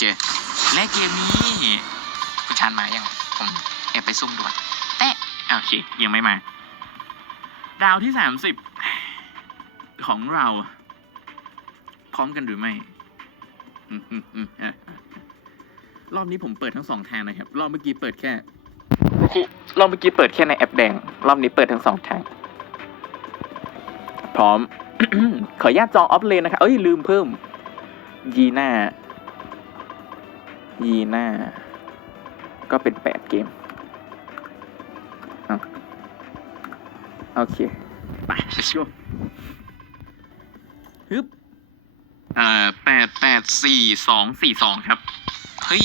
ชียและเกมนี้คุณชานมายังผมแอบไปซุ่มด่วนแตะอ่โอเค ยังไม่มา ดาวที่สามสิบของเรา พร้อมกันหรือไม่ รอบนี้ผมเปิดทั้งสองทางนะครับ รอบเมื่อกี้เปิดแค่รอบเมื่อกี้เปิดแค่ในแอปแดง รอบนี้เปิดทั้งสองทาง พร้อม ขออนุญาตจองออฟเลนนะครับ เอ้ยลืมเพิ่มยีน่า ยีน่าก็เป็นแปดเกมเอาโอเค ไป let's go ฮึบเอ่อแปดแปดสี่สองสี่สองครับ เฮ้ย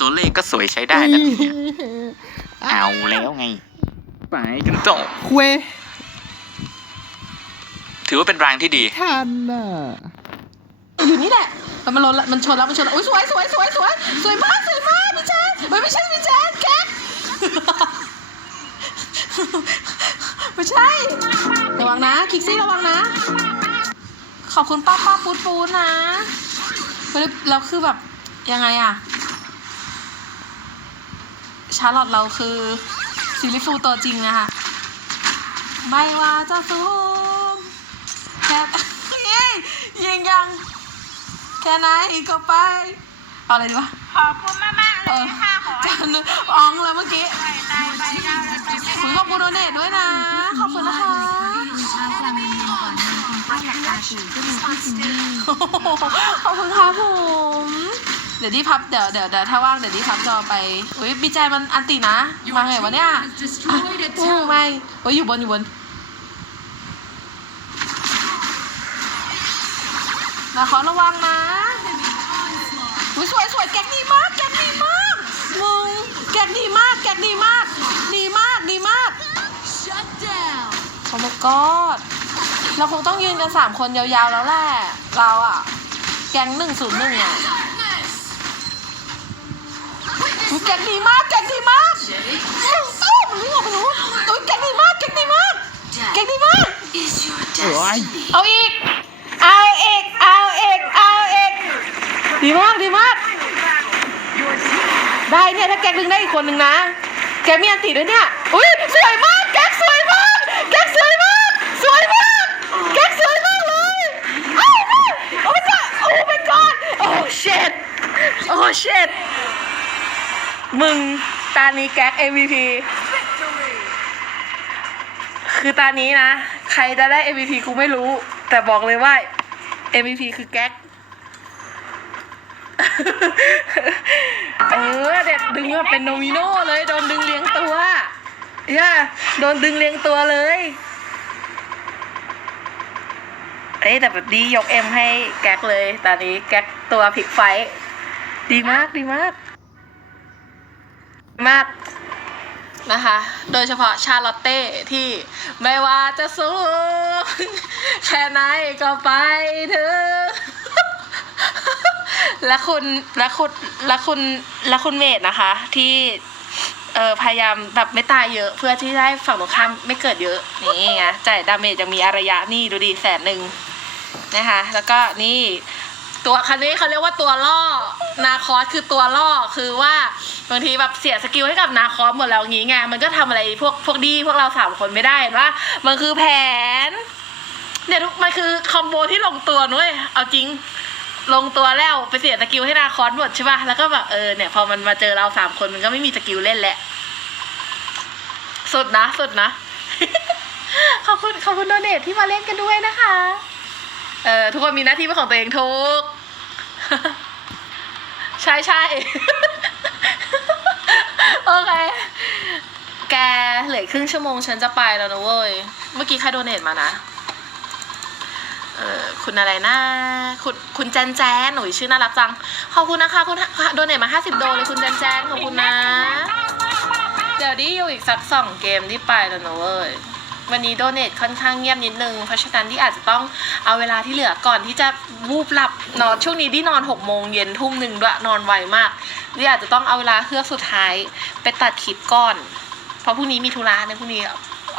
ตัวเลขก็สวยใช้ได้นะเนี่ยเอาแล้วไง ไปกันต่อคุยถือว่าเป็นรางที่ดี ทันอะ อยู่นี่แหละ แต่มันลนละมันชนแล้วมันชนแล้วอุ้ยสวยสวยสวยสวยสวยมากสวยมากพี่แจ๊คเฮ้ยไม่ใช่พี่แจ๊คแก๊กไม่ใช่ ระวังนะคิกซี่ระวังนะ ขอบคุณป้าป้าปูดปูดนะเฮ้ยแล้วคือแบบยังไงอะชาร์ลอตเราคือซิลิฟูตัวจริงนะคะไม่ว่าจะสูงแค่ยิงยัง แค่ไหนก็ไปเอาอะไรดีวะขอบคุณมากมากๆเลยค่ะขอให้จำนึกอองแล้วเมื่อกี้ไปได้ไปได้ไปได้ผมขอบคุณโดเนทด้วยนะ ขอบคุณนะคะเช้าความเย็นก่อนนอนคงต้องหลับตาตื่นก็ดูพี่ซินดี้โอ้โหขอบคุณค่ะผมเดี๋ยวดีพับเดี๋ยวเดี๋ยวเดี๋ยวถ้าว่างเดี๋ยวดีพับจอไปอุ้ยบีแจมันอันตินะ มาไงวะเนี่ยอู้ไม่เฮ้ยอยู่บนอยู่บน นะขอระวังนะอุ้ยสวยสวยแก๊กดีมากแก๊กดีมากมึงแก๊กดีมากแก๊กดีมาก ดีมากดีมากโอ้ my god เราคงต้องยืนกันสามคนยาวๆแล้วแหละเราอะแก๊งหนึ่งศูนย์หนึ่งอะอุ๊ยแก๊งดีมากแก๊งดีมากเอ้าเอ้ามันวิ่งออกไปรู้อุ้ยแก๊งดีมากแก๊งดีมากแก๊งดีมากโอ้ยเอาอีก ดีมากดีมาก ได้เนี่ยถ้าแก๊กดึงได้อีกคนหนึ่งนะแก๊กมีอันติด้วยเนี่ย อุ้ยสวยมากแก๊กสวยมากแก๊กสวยมากสวยมากแก๊กสวยมากเลยโอ้ my god โอ้ my god โอ้ shit โอ้ shit มึงตานี้แก๊ก MVP คือตานี้นะ ใครจะได้ MVP กูไม่รู้ แต่บอกเลยว่า MVP คือแก๊ก เออเด็ดดึงมาเป็นโนมิโนเลย โดนดึงเลี้ยงตัวย่าโดนดึงเลี้ยงตัวเลยเอ้แต่แบบดียกเอ็มให้แก๊กเลยตอนนี้แก๊กตัวพลิกไฟ ดีมากดีมาก มากนะคะ โดยเฉพาะชาลอตเต้ที่ไม่ว่าจะสูงแค่ไหนก็ไปเถอะ และคุณและคุณและคุณและคุณเมดนะคะ ที่เออพยายามแบบไม่ตายเยอะ เพื่อที่จะให้ฝั่งตรงข้ามไม่เกิดเยอะนี่ไงจ่ายดาเมจยังมีอารยะนี่ดูดีแสนหนึ่งนะคะ แล้วก็นี่ตัวคันนี้เขาเรียกว่าตัวล่อนาคอสคือตัวล่อคือว่าบางทีแบบเสียสกิลให้กับนาคอสหมดแล้วงี้ไงมันก็ทำอะไรพวกพวกดีพวกเราสามคนไม่ได้เห็นว่ามันคือแผนเนี่ยทุกมันคือคอมโบที่ลงตัวนุ้ยเอาจริง ลงตัวแล้วไปเสียสกิลให้นาคอสหมดใช่ป่ะ แล้วก็แบบเออเนี่ย พอมันมาเจอเราสามคนมันก็ไม่มีสกิลเล่นแหละสุดนะสุดนะ ขอบคุณขอบคุณโดเนทที่มาเล่นกันด้วยนะคะ เออทุกคนมีหน้าที่เป็นของตัวเองทุก ใช่ใช่โอเค แกเหลือครึ่งชั่วโมงฉันจะไปแล้วนะเว้ย เมื่อกี้ใครโดเนทมานะ เออคุณอะไรนะ คุณคุณแจนแจนหนุ่ยชื่อน่ารักจัง ขอบคุณนะคะ คุณโดเนทมาห้าสิบโดเลยคุณแจนแจนขอบคุณนะ เดี๋ยวดิอยู่อีกสักสองเกมที่ไปแล้วนะเว้ยวันนี้โดเนทค่อนข้างเงียบนิดนึง เพราะฉะนั้นที่อาจจะต้องเอาเวลาที่เหลือก่อนที่จะวูบหลับนอนช่วงนี้ที่นอนหกโมงเย็นทุ่มหนึ่งด้วยนอนไวมากที่อาจจะต้องเอาเวลาเพื่อกสุดท้าย ไปตัดคลิปก่อน เพราะพรุ่งนี้มีธุระในพรุ่งนี้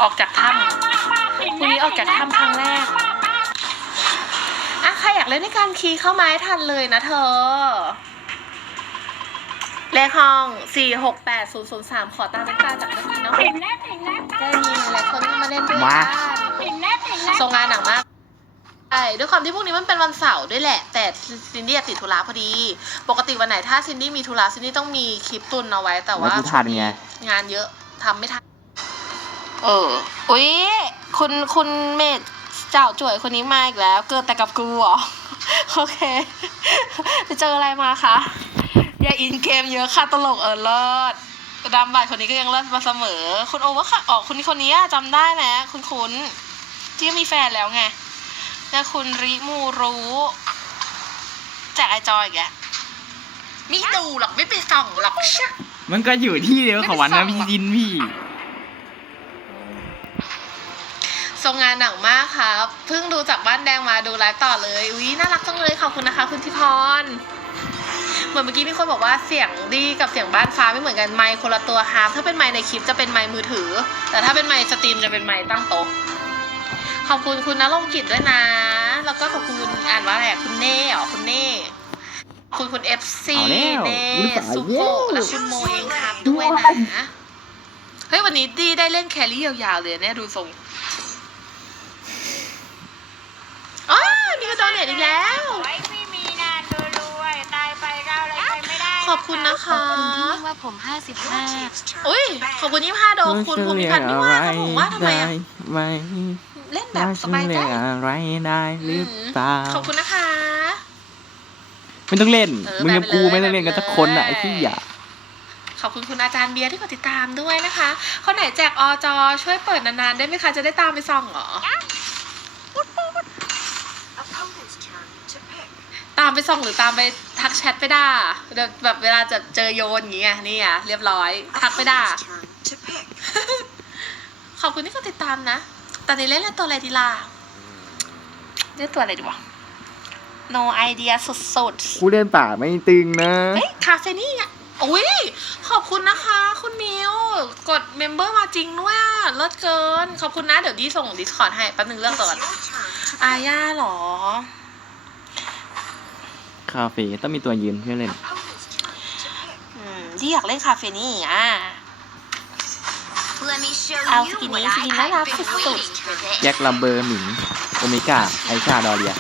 ออกจากถ้ำพรุ่งนี้ออกจากถ้ำครั้งแรก รอยากเล่นในการคีย์เข้ามาให้ทันเลยนะเธอทอง 468 003 ขอตามน้ำตาจากเมื่อกี้เนาะเห็นแล้วเห็นแล้วได้มีหลายๆคนที่มาเล่นด้วยมากันเห็นแล้วเห็นแล้วส่งงานหนักมาก ใช่ด้วยความที่พวกนี้มันเป็นวันเสาร์ด้วยแหละ แต่ซินดี้ติดธุระพอดี ปกติวันไหนถ้าซินดี้มีธุระซินดี้ต้องมีคลิปตุนเอาไว้แต่ว่าแล้วกูทันไง งานเยอะทำไม่ทัน เออ อุ๊ย คุณคุณเมด เจ้าจ่วยคนนี้มาอีกแล้ว เกิดแต่กับกูเหรอ โอเคไปเจออะไรมาคะ อย่าอินเกมเยอะค่ะตลกเออเลิศดำบัตรคนนี้ก็ยังเลิศมาเสมอ คุณโอว่าค่ะออกคนนี้คนนี้อะจำได้นะ คุณคุณที่มีแฟนแล้วไงแล้วคุณริมูรู้แจกไอจอยอีกแกไม่ดูหรอกไม่ไปส่องหรอกชะมันก็อยู่ที่เดียวของวันนะพี่ดินพี่ ทรงงานหนักมากครับเพิ่งดูจากบ้านแดงมาดูไลฟ์ต่อเลยอุ้ยน่ารักจังเลยขอบคุณนะคะ คุณทิพรเหมือนเมื่อกี้มีคนบอกว่าเสียงดีกับเสียงบ้านฟ้าไม่เหมือนกันไมค์คนละตัวครับถ้าเป็นไมค์ในคลิปจะเป็นไมค์มือถือ แต่ถ้าเป็นไมค์สตรีมจะเป็นไมค์ตั้งโต๊ะขอบคุณคุณนรงค์กิจด้วยนะ แล้วก็ขอบคุณคุณอ่านว่าอะไรอะคุณเน่เหรอคุณเน่ขอบคุณคุณเอฟซีเอาแล้วเน่รู้สายสุเย้โกะและคุณโมเองครับด้วยนะเฮ้ยวันนี้ดีได้เล่นแครี่ยาวๆเลยเนี่ยดูทรงอ๋อมีกระโดด เน็ตอีกแล้ว ไว้พี่มีนานรวยๆตายไปก็เอาอะไรไปไม่ได้ขอบคุณนะขอบคะคุณที่เรียกว่าผม 55อุ้ยขอบคุณยี่ห้าโดมคุณภูมิพันธ์ไม่ว่าครับผมว่าทำไมอะไม่เล่นแบบสบายใจอะไรได้หรือเปล่าขอบคุณนะคะ ไม่ต้องเล่น เออมึงกับไปเลยกูไม่ต้องเล่นกันสักคนอะไปเลยไอ้ที่อะขอบคุณคุณอาจารย์เบียร์ที่กดติดตามด้วยนะคะคนไหนแจกอจอช่วยเปิดนานๆได้ไหมคะจะได้ตามไปส่องเหรอ ตาม ไปส่องหรือตามไปทักแชทไปด่าแบบแบบเวลาจะเจอโยนอย่างเงี้ยนี่อะเรียบร้อย ทักไปด่าขอบคุณที่กดติดตามนะ ตอนนี้เล่นเล่นตัวอะไรดีล่ะเล่นตัวอะไรดีวะ no idea สุดๆกูเล่นป่าไม่ตึงนะเฮ้ยคาเฟนี่อะอุ้ยขอบคุณนะคะ คุณมิวกดเมมเบอร์มาจริงด้วยอะเลิศเกิน ขอบคุณนะ เดี๋ยวดีส่งดิสคอร์ดให้แป๊บนึงเลือกก่อนอาญาเหรอ คาเฟ่ต้องมีตัวยืนเพื่อเล่น อืมที่อยากเล่นคาเฟนี่อะ Let me show เอา you สกิน what นี้สกิน I น่ารัก have สุ been ด waiting for this แจ็คลัมเบอร์หมิงโอเมก้าไอชาดอเรีย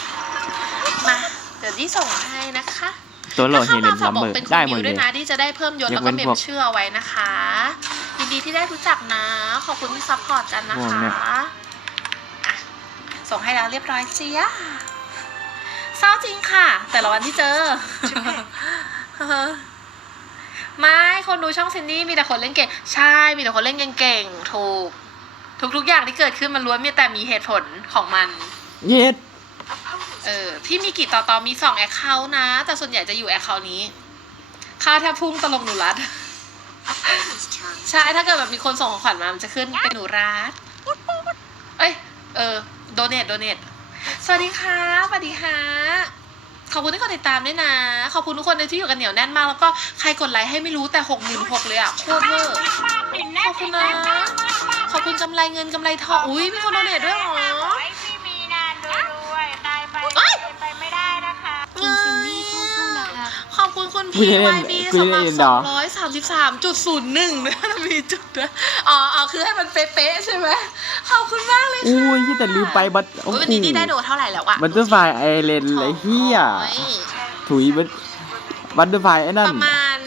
ๆมา เดี๋ยวดีส่งให้นะคะตัวโหลดเฮถ้าเลเข้านมาฝากบอกลัมเบอร์เป็นคุได้ณหมมิดวเลด้วยยนะที่จะได้เพิ่มยศยกแล้วเว้ก็นเมพมวกเชื่อไว้นะคะยินดีที่ได้รู้จักนะ ขอบคุณที่ซัพพอร์ตกันนะพวกคะเนี่ย อะส่งให้แล้วเรียบร้อยเจีย เศร้าจริงค่ะ แต่ละวันที่เจอ ไม่คนดูช่องซินดี้มีแต่คนเล่นเก่ง ใช่ มีแต่คนเล่นเก่งๆ ถูก ทุกๆ อย่างที่เกิดขึ้นมันล้วนมีแต่มีเหตุผลของมัน เย็ด เออ พี่มีกี่ต่อต่อมีสองแอคเคาท์นะ แต่ส่วนใหญ่จะอยู่แอคเคาท์นี้ ค่าแทบพุ่งตลกหนูรัด ใช่ ถ้าเกิดแบบมีคนส่งของขวัญมา มันจะขึ้นเป็นหนูรัด เอ้ย เออ โดเนทโดเนท สวัสดีค่ะสวัสดีค่ะขอบคุณที่กดติดตามด้วยนะ ขอบคุณทุกคนที่อยู่กันเหนียวแน่นมาก แล้วก็ใครกดไลค์ให้ไม่รู้แต่หกหมื่นหกเลยอะโคตรเวอร์เห็นแล้วขอบคุณนะ ขอบคุณกำไรเงินกำไรทอง อุ้ยมีคนโดเนทด้วยเหรอขอให้พี่มีนานรวยๆตายไปเอ้ยไปไม่ได้นะคะทีมซินดี้สู้ๆนะครับขอบคุณคุณกูจะเล่น PYB กูจะสำหเล่รับนสดอองร้อยสามสิบสามจุดศูนย์หนึ่งด้วยนะมีจุดด้วยอ๋ออ๋อคือให้มันเป๊ะๆใช่ไหมข อบคุณมากเลยค่ะอุ้ยแต่ลืมไปบัตโอ้อุ๊ยโหวันนี้นี่ได้โดเท่าไหร่แล้วอะบัตเตอร์ไฟไอเลนไรเฮียโอ้ยถุยบัตบัตเตอร์ไฟไอ้นั่ปนระมาณ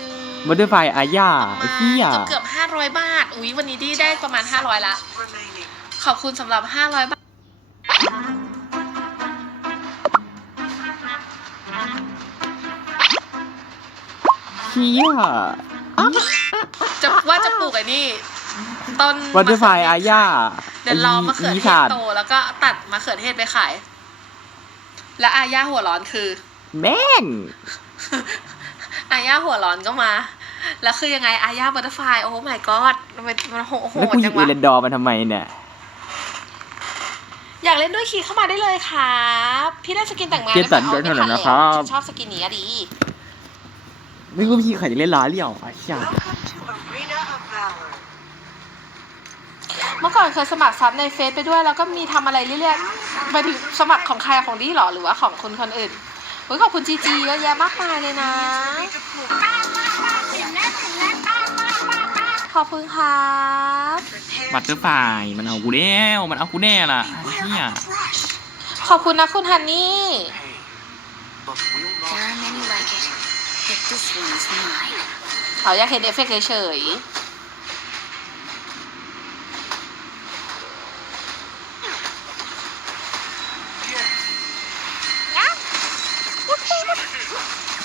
บัตเตอร์ไฟอาญาประไอ้มาณเฮียเกือบเกือบห้าร้อยบาท อุ้ยวันนี้ดีได้ประมาณห้าร้อยละ ขอบคุณสำหรับห้าร้อยบาทเฮียจะว่าจะปลูกไอ้นี่ต้นบัตเตอร์ไฟอาญาเดี๋ยวรอมะเขือเทศขาดโตแล้วก็ตัดมะเขือเทศไปขาย และอาย่าหัวร้อนคือ แม่ง อาย่าหัวร้อนก็มา แล้วคือยังไงอาย่าบัตเตอร์ไฟโอ้ my god มันเป็นมันโหโหแล้วดกูหยิจับงเอวะเลนดอร์มาทำไมเนี่ย อยากเล่นด้วยคีย์เข้ามาได้เลยครับพี่ได้สกินแต่งงานเกียรติสันด้วยเท่านั้นนะครับ ฉันชอบสกินนี้อะดี ไม่รู้พี่ใครจะเล่นล้าเลี่ยวไอ้เหี้ย เมื่อก่อนเคยสมัครซับในเฟซไปด้วย แล้วก็มีทำอะไรเรื่อยๆไปถึงสมัครของใครของดีหรอหรือว่าของคนคนอื่นเฮ้ยขอบคุณจีจีเยอะแยะมากมายเลยนะเห็นแล้วเห็นอบคุณครับบัตเตอร์ไฟมันเอากูแล้วมันเอากูแน่ล่ะไอ้เหี้ยขอบคุณนะคุณฮันนี่ There are many like it, but this one is mine. เขาอยากเห็นเอฟเฟกต์เฉย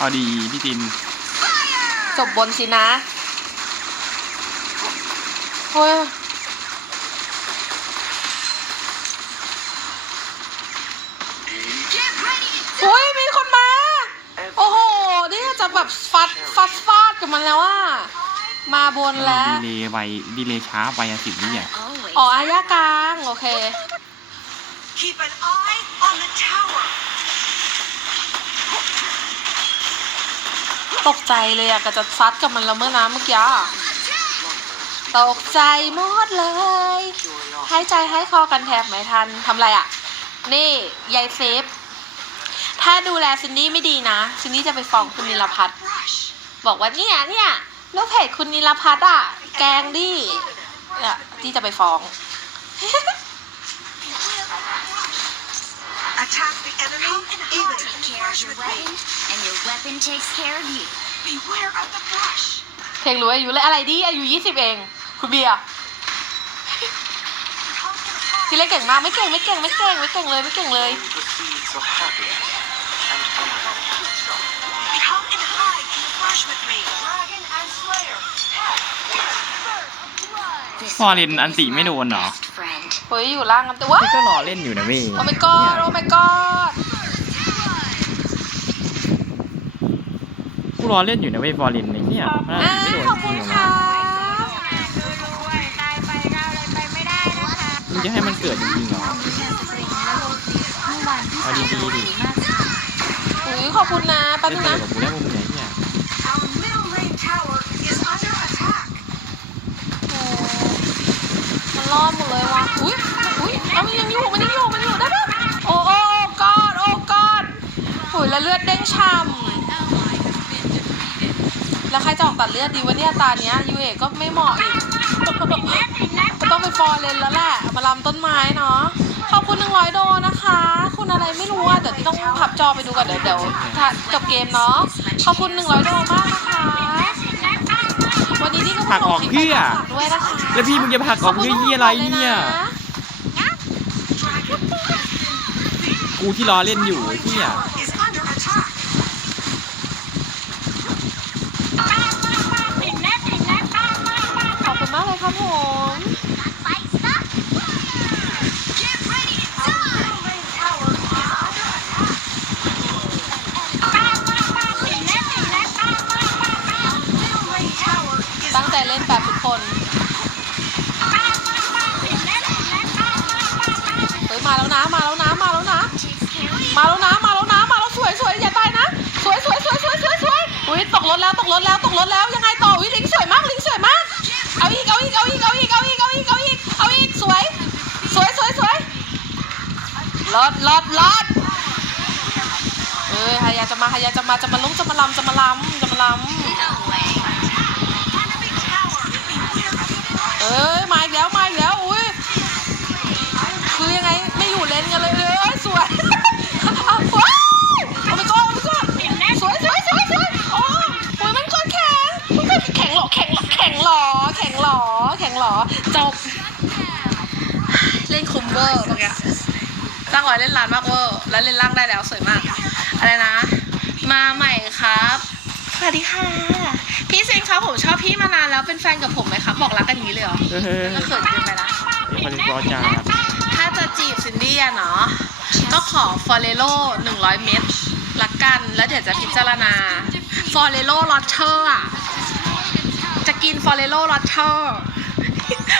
เอาดีพี่ตินๆจบบนสินะโอ้ยโอ้ยมีคนมา โอ้โห นี่จะแบบฟัดฟัดฟาดกับมันแล้วว่ามาบนแล้ว ดีเลยไวดีเลยช้าไปอะสิบวิอะ Always. อ๋ออายากลาง โอเค Keep an eye on the tower. ตกใจเลยอะก็จะซัดกับมันแล้วเมื่อน้ำเมื่อกี้ตกใจหมดเลยหายใจให้คอกันแทบไม่ทันทำไรอะนี่ยายเซฟ ถ้าดูแลซินดี้ไม่ดีนะซินดี้จะไปฟ้องคุณนิลพัฒน์บอกว่าเนี่ยเนี่ยลูกเพจคุณนิลพัฒน์อะแกงดิเนี่ยที่จะไปฟ้อง Attack the enemy even Take in the care of brush your with me. weapon, and your weapon takes care of you. Beware of the brush. เพลงรู้อายุเลยอะไรดิอายุยี่สิบเอง คุณเบียร์ Come and hide. ที่เล่นเก่งมากไม่เก่งไม่เก่งไม่เก่งไม่เก่งเลยไม่เก่งเลย the seeds of happiness and Come and hide in the brush with me. Dragon and Slayer. This พอเล่นอันติไม่โดนเหรอ best friend. เฮ้ยอยู่ล่างกันแต่ว่าพี่ก็รอเล่นอยู่นะเว้ยโอ้ my god โอ้ my god กูรอเล่นอยู่นะเว้ยฟอร์เรนไอ้เหี้ยมันอ่าไม่โดนขอบจคุริณงๆค่ะด้วยตายไปก็อะไรไปไม่ได้นะคะมึงจะให้มันเกิดจริงๆเหรอแค่สปริงและโลติสเมื่อวานที่เอาสามดีๆดิดีมากค่ะอุ้ยขอบคุณนะแป๊บเล่นึนงตลนะกกับกูแล้วมึงไหนเนี่ย Our middle lane tower is under attack. โอ้มันรอดหมดเลยว่ะ อุ้ยอุ้ยเอามันยังอยู่มันยังอยู่มันอยู่ได้ปะโอ้โอ้กอดโอ้กอดโอ้ยแล้วเลือดเด้งช่ำแล้วใครจะออกตัดเลือดดีวะเนี่ยตาเนี้ยยูเอก็ไม่เหมาะอีกก็ต้องไปฟอร์เรนแล้วแหละมาลำต้นไม้เนาะขอบคุณหนึ่งร้อยโดนะคะ คุณอะไรไม่รู้อะเดี๋ยวต้องพับจอไปดูกันเดี๋ยวเดี๋ยวถ้าจบเกมเนาะขอบคุณหนึ่งร้อยโดมากนะคะวันนี้นี่ก็ผลักออกเพื่อฝากด้วยนะคะแล้วพี่มึงจะผลักออกเพื่อเหี้ยอะไรเนี่ย กูที่รอเล่นอยู่เนี่ยขอบคุณมากเลยครับผม ตั้งใจเล่นแบบทุกคน เฮ้ยมาแล้วนะ มาแล้วนะ มาแล้วนะ มาแล้วนะ มาแล้วนะ มาแล้วสวยสวยอย่าตายนะ สวยสวยสวยสวยสวยสวยอุ้ยต กรถแล้วตกรถแล้วตกรถแล้วยังไงต่ออุ้ยลิงสวยมากลิงสวยมาก เอาอีกเอาอีกเอาอีกเอาอีกเอาอีกเอาอีกเอาอีกเอาอีกสวย สวยสวยสวยรถรถรถเอ้ยฮายาจะมาฮายาจะมาจะมาลุ้งจะมาลำจะมาลำจะมาลำเอ้ยมาอีกแล้วมาอีกแล้วอุ้ยคือยังไงไม่อยู่เลนกันเลยเลยเอ้ยสวย ข็งเหรอแข็งเหรอแข็งเหรอแข็งเหรอจบ เล่นคุมเวอร์เมื่อกี้จ้างไว้เล่นร้านมากเวอร์ แล้วเล่นล่างได้แล้วสวยมาก อะไรนะ มาใหม่ครับ สวัสดีค่ะ พี่ซิงครับผมชอบพี่มานานแล้วเป็นแฟนกับผมไหมครับ บอกรักกันอย่างนี้เลยเหรอเฮ้ยก็เขินเกินไปนะคอนฟอร์จาดถ้าจะจีบซินดี้อะเนาะ ก็ขอฟอเรโลหนึ่งร้อยเม็ดละกัน แล้วเดี๋ยวจะพิจารณา ฟอเรโลลอตเชอร์อะ จะกินฟอเรโลลอตเชอร์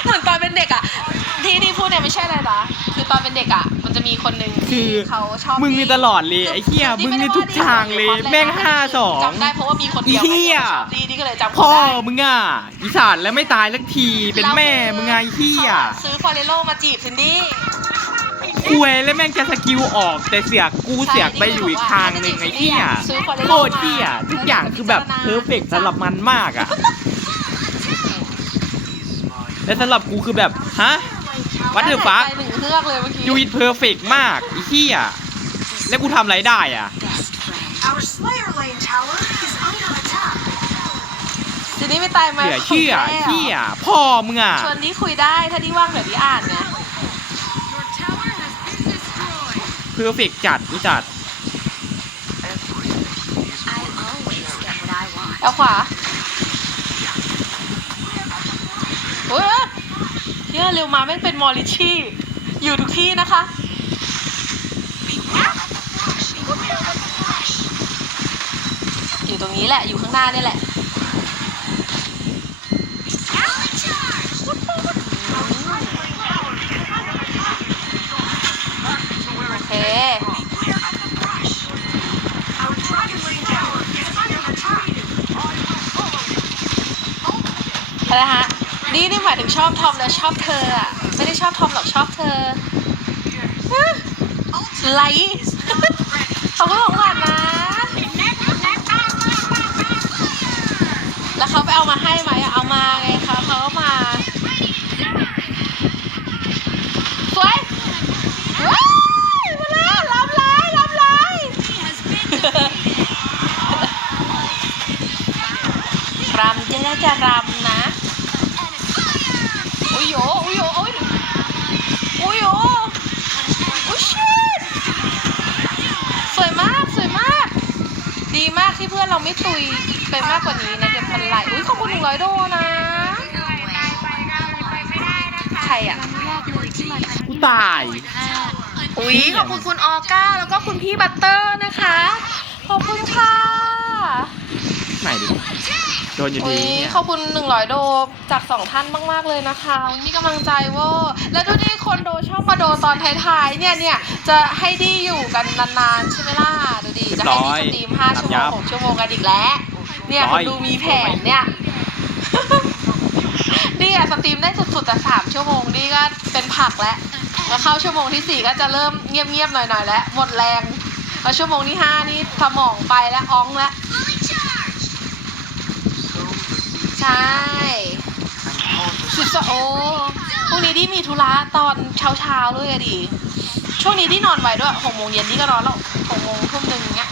เหมือนตอนเป็นเด็กอะที่ที่พูดเนี่ยไม่ใช่อะไรนะคือตอนเป็นเด็กอะมันจะมีคนหนึ่งคืที่อเขาชอบมึงมีตลอดเลยไอ้เหี้ยมึงมีทุกทางเลยแม่งห้าสอง จำได้เพราะว่ามีคนเดียวอีเหี้ยชอบดีนี่ก็เลยจำพ่อเขาได้ มึงอะอีสานแล้วไม่ตายสักทีเป็นแม่มึงไงเหี้ยเขาซื้อฟอเรโลมาจีบซินดี้คุยแล้วแม่งจะสกิลออก แต่เสือกกูเสือกไปอยู่อีกทางหนึ่งไอ้เหี้ยโคตรเหี้ยทุกอย่างคือแบบเพอร์เฟกสำหรับมันมากอะ และสำหรับกูคือแบบ ฮะ วัดเดอร์ฟักใจหนึ่งเครือกเลยเมื่อกี้ยูอินเพอร์เฟกมากไอ้เหี้ยแล้วกูทำอะไรได้อะ Our Slayer Lane Tower is under attack. ทีนี้ไม่ตายไหมเหลือเชื่อของแท้เหี้ยพ่อมึงอะชวนนี้คุยได้ถ้าที่ว่างเดี๋ยวนี้อ่านไงเพอร์เฟกจัดกูจัดเอาขวา เฮ้ยเฮียเร็วมาแม่งเป็นมอริชี่ อยู่ทุกที่นะคะอยู่ตรงนี้แหละ อยู่ข้างหน้านี่แหละโอเคอะไรฮะ นี่นี่หมายถึงชอบทอมแล้วชอบเธออะ ไม่ได้ชอบทอมหรอกชอบเธอฮะไลค์เขาก็ของหวานนะแล้วเขาไปเอามาให้ไหมอะเอามาไงเขาเขาก็มาสวยว้ายมาแล้วรับเลยรับเลยรำจะได้จะรำนะ อุ้ยโยอุ้ยโยอุ้ยอุ้ยโยอุ้ยชิตสวยมาก สวยมาก ดีมากที่ เพื่อนเราไม่ตุยไปมากกว่านี้นะเดี๋ยวมันไหลอุ้ยขอบคุณหนึ่งร้อยโดนะใครอะกูตาย อุ้ยขอบคุณคุณออก้า แล้วก็คุณพี่บัตเตอร์นะคะ ขอบคุณค่ะ ไหนดิโดนอยู่อุ้ดียเนี่ยขอบคุณหนึ่งร้อยโดจากสองท่านมาก ๆ เลยนะคะอุ๊ยนี่กำลังใจเว่าแล้วดูดิคนโดชอบมาโดตอนท้ายๆเนี่ยเนี่ยจะให้ดีอยู่กันนานๆใช่ไหมล่ะดูดิจะให้ดีสตรีมห้าชั่วโมงหกชั่วโมงกันอีกแล้ว เนี่ยคนดูมีแผนเนี่ยนี่อะสตรีมได้สุดๆแต่สามชั่วโมงนี่ก็เป็นผักแล้วแล้วเข้าชั่วโมงที่สี่ก็จะเริ่มเงียบๆหน่อยๆแล้วหมดแรงแล้วชั่วโมงที่ห้านี่สมองไปแล้วอ้องแล้ว ใช่สุดสะโอพรุ่งนี้ที่มีธุระตอนเช้าเช้าๆเลยอะดิ ช่วงนี้ที่นอนไวด้วยหกโมงเย็นนี่ก็นอนแล้วหกโมงทุ่มหนึ่งอย่างเงี้ย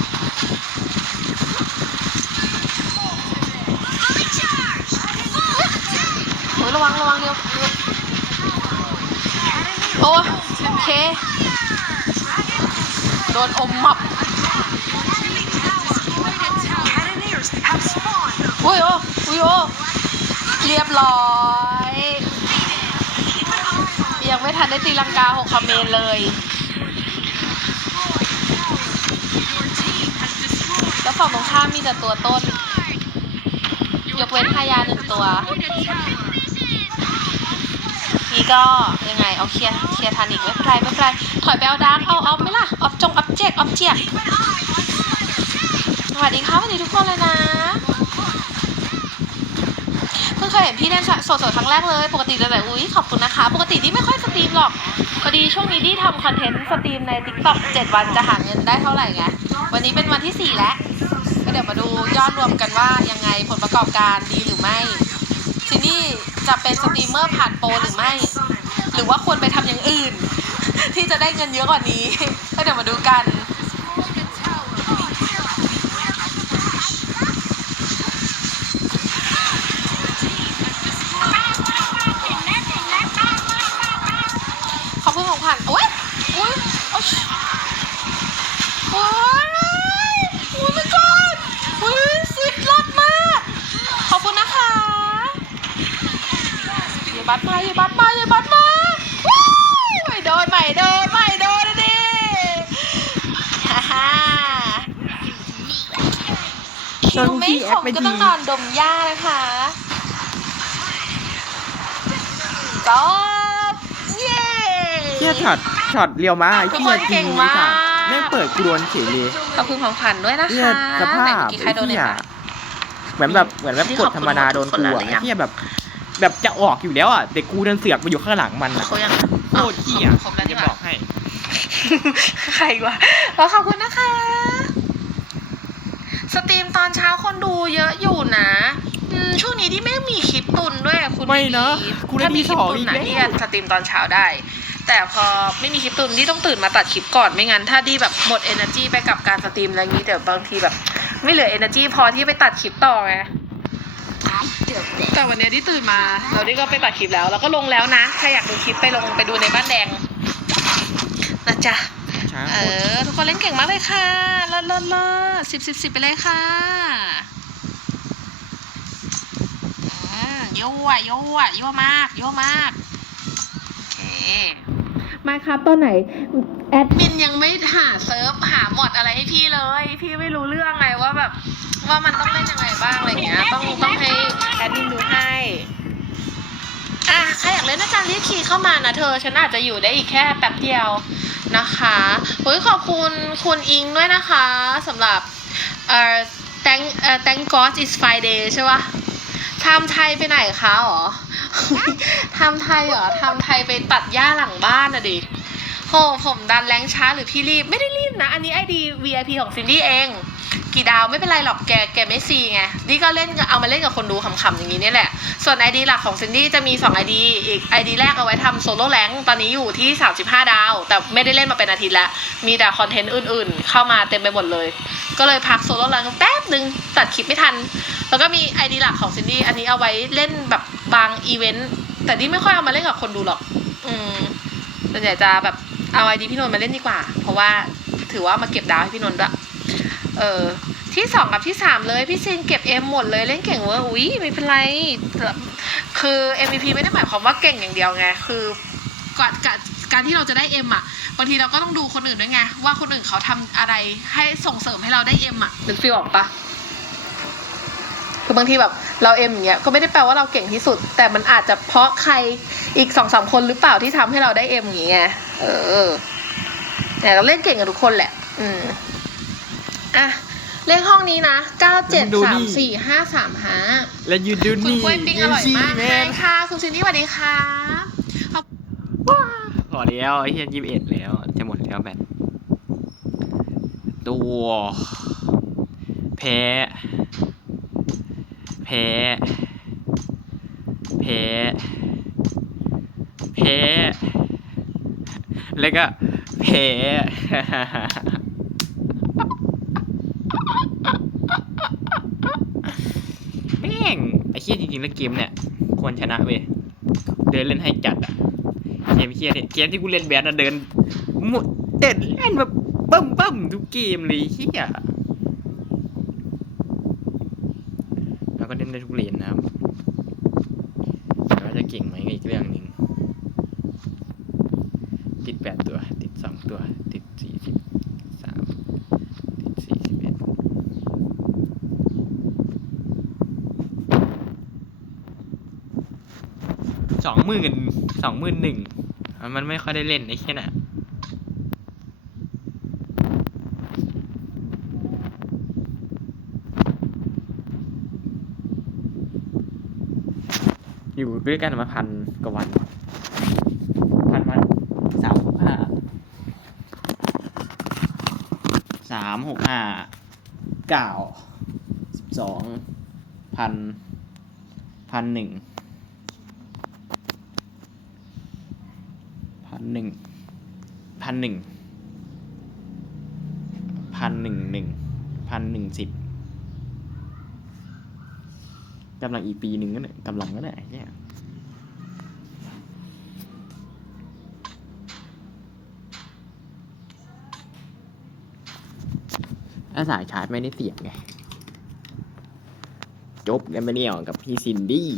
โอ้ยระวังระวังเดียวโอ้ยโอเค โดนอมหมับ Cannoneers have spawned. อุ้ยโอ้ อุ้ยโอเรียบร้อย ยังไม่ทันได้ตีลังกาหกคาเมนเลย แล้วฝั่งตรงข้ามมีแต่ตัวต้น ยกเว้นพายาหนึ่งตัว นี่ก็ยังไงเอาเคลียร์เคลียร์ทันอีกไม่เป็นไรไม่เป็นไรถอยไปเอาดาร์กเอาออฟไหมล่ะ ออฟจงออฟเจกออฟเจียกสวัสดีครับสวัสดีทุกคนเลยนะ พิ่งเคยเห็นพี่เล่นสดๆครั้งแรกเลย ปกติจะแบบอุ้ยขอบคุณนะคะ ปกติที่ไม่ค่อยสตรีมหรอกพอดีช่วงนี้ที่ทำคอนเทนต์สตรีมใน TikTok 7วันจะหาเงินได้เท่าไหร่ไงวันนี้เป็นวันที่4แล้วก็เดี๋ยวมาดูยอดรวมกันว่ายังไงผลประกอบการดีหรือไม่ทีนี่จะเป็นสตรีมเมอร์ผ่านโปรหรือไม่ หรือว่าควรไปทำอย่างอื่น ที่จะได้เงินเยอะกว่านี้ ก็เดี๋ยวมาดูกัน ขอบคุณของขวัญโอ้ยอุ้ยโอ๊ยโอ้ยโอ้ยไม่กอดอุ้ยสิบรอบมาก ขอบคุณนะคะอย่า บัดมาอย่าบัดมาอย่าบัดมาว้ายไม่โดนไม่โดนไม่โดนนะดิฮ่าฮ่าคิวไม่ขมก็ต้องนอนดมหญ้านะคะจบเย้เหี้ยช็อตช็อตเรียวมาไอ้ทุกเหี้คยนจริเก่งงเลยมากค่ะแม่งเปิดกรวนเฉยเลยขอบคุณของขวัญด้วยนะคะเหี้ยสภาไหนพเมื่อกี้ใครไอ้โดนเน็ตเหี้ยมาเหมือนแบบเหมือนแบบนี่กขดอบคุณธรรมดาโดนทุกคนกูแล้วอะหรือยังไอ้เหี้ยแบบ แบบจะออกอยู่แล้วอะแต่กูเดินเสือกมาอยู่ข้างหลังมันอะเขายังโคตรเหี้ยครบแล้วจะนี่บหอว่ากให้ ใครวะแล้วขอบคุณนะคะ สตรีมตอนเช้าคนดูเยอะอยู่นะอืมช่วงนี้นี้ที่ไม่มีคลิปตุนด้วยคุณไม่นะดีกูได้ถ้ามีคลิปที่สองตุนอีกนะแล้ว ที่จะสตรีมตอนเช้าได้ แต่พอไม่มีคลิปตุนที่ต้องตื่นมาตัดคลิปก่อนไม่งั้น ถ้าดีแบบหมด energy ไปกับการสตรีมอะไรอย่างนี้เดี๋ยวบางทีแบบ ไม่เหลือ energy พอที่ไปตัดคลิปต่อไง แต่วันเนี้ยที่ตื่นมาเราได้ก็ไปตัดคลิปแล้ว แล้วก็ลงแล้วนะถ้าอยากดูคลิปไปลงไปดูในบ้านแดงนะจ๊ะช้าเอโคตรอทุกคนเล่นเก่งมากเลยค่ะเลิศเลิศเลิศสิบสิบสิบไปเลยค่ะอืมยั่วยั่วยั่วมากยั่วมากโอเคมาครับตอนไหน แอดมินยังไม่หาเซิร์ฟหาหมดอะไรให้พี่เลย พี่ไม่รู้เรื่องไงว่าแบบ ว่ามันต้องเล่นยังไงบ้างอะไรเงี้ย ต้องต้องให้แอดมินดูให้ อะใครอยากเล่นอาจารย์เรียกคีย์เข้ามานะเธอ ฉันอาจจะอยู่ได้อีกแค่แป๊บเดียวนะคะโอ้ยขอบคุณคุณอิงด้วยนะคะสำหรับเอ่อ thank เอ่อ thank God is Friday ใช่ปะทำไทยไปไหนคะหรอทำไทยเหรอทำไทยไปตัดหญ้าหลังบ้านนะดิโหผมดันแรงช้าหรือพี่รีบ ไม่ได้รีบนะ อันนี้ไอดี VIP ของซินดี้เอง กี่ดาวไม่เป็นไรหรอกแกแกไม่ซีไงนี่ก็เล่นเอามาเล่นกับคนดูขำๆอย่างนี้เนี่ยแหละ ส่วน ID หลักของซินดี้จะมี 2 ID อีก ID แรกเอาไว้ทำโซโล่แรงตอนนี้อยู่ที่ 35 ดาว แต่ไม่ได้เล่นมาเป็นอาทิตย์แล้ว มีแต่คอนเทนต์อื่นๆ เข้ามาเต็มไปหมดเลย ก็เลยพักโซโล่แรงแป๊บหนึ่งตัดคลิปไม่ทัน แล้วก็มี ID หลักของซินดี้อันนี้เอาไว้เล่นแบบบางอีเวนต์แต่นี่ไม่ค่อยเอามาเล่นกับคนดูหรอก อืมส่วนใหญ่จะแบบเอา ID พี่นนท์มาเล่นดีกว่า เพราะว่าถือว่ามาเก็บดาวให้พี่นนท์ด้วย เออ ที่สองกับที่สามเลย พี่ซินเก็บเอ็มหมดเลยเล่นเก่งเวอร์อุ้ยไม่เป็นไร คือ MVP ไม่ได้หมายความว่าเก่งอย่างเดียวไง คือก่อนการการที่เราจะได้เอ็มอะบางทีเราก็ต้องดูคนอื่นด้วยไง ว่าคนอื่นเขาทำอะไรให้ส่งเสริมให้เราได้เอ็มอะนึกฟีลออกปะคือบางทีแบบเราเอ็มอย่างเงี้ยก็ไม่ได้แปลว่าเราเก่งที่สุด แต่มันอาจจะเพราะใครอีกสองสามคนหรือเปล่าที่ทำให้เราได้เอ็มอย่างเงี้ยเออแต่เราเล่นเก่งกับทุกคนแหละ อืม อะ เลขห้องนี้นะเก้าเจ็ดสามสี่ห้าสามห้าแล้วยูดูคุณนี่กล้วยปิ้งอร่อยมากแมใช่นค่ะ คุณซินดี้สวัสดีค่ะพอแล้วไอ้เฮียยี่สิบเอ็ดแล้ว จะหมดแล้วแบตตัวแพ้ แพ้ แพ้ แพ้ แล้วก็แพ้ แม่ง ไอ้ เฮียจริงๆแล้วเกมเนี่ย ควรชนะเว้ยเดินเล่นให้จัดอะเกมเฮียเนี่ยเกมที่กูเล่นแบดอะเดินหมดเดินเล่นแบบเบิ่มเบิ่มทุกเกมเลยเฮียแล้วก็เล่นได้ทุกเลนนะครับแต่ว่าจะเก่งไหมก็อีกเรื่องหนึ่งติดแปดตัว ติดสองตัว ติดสี่สิบสามติดสี่สิบเอ็ด สองหมื่นสองหมื่นหนึ่งมันไม่ค่อยได้เล่นไอ้แค่น่ะอยู่ด้วยกันมาพันกว่าวันพันวันสามหกห้าสามหกห้าเก้าสิบสองพันพันหนึ่ง พัน หนึ่งพันหนึ่งพันหนึ่งหนึ่งพันหนึ่งสิบกำลังอีปีหนึ่งก็เนี่ยกำลังก็เนี่ยเนี่ยถ้าสายชาร์จไม่ได้เสียบไง จบกันไปเนี่ยกับพี่ซินดี้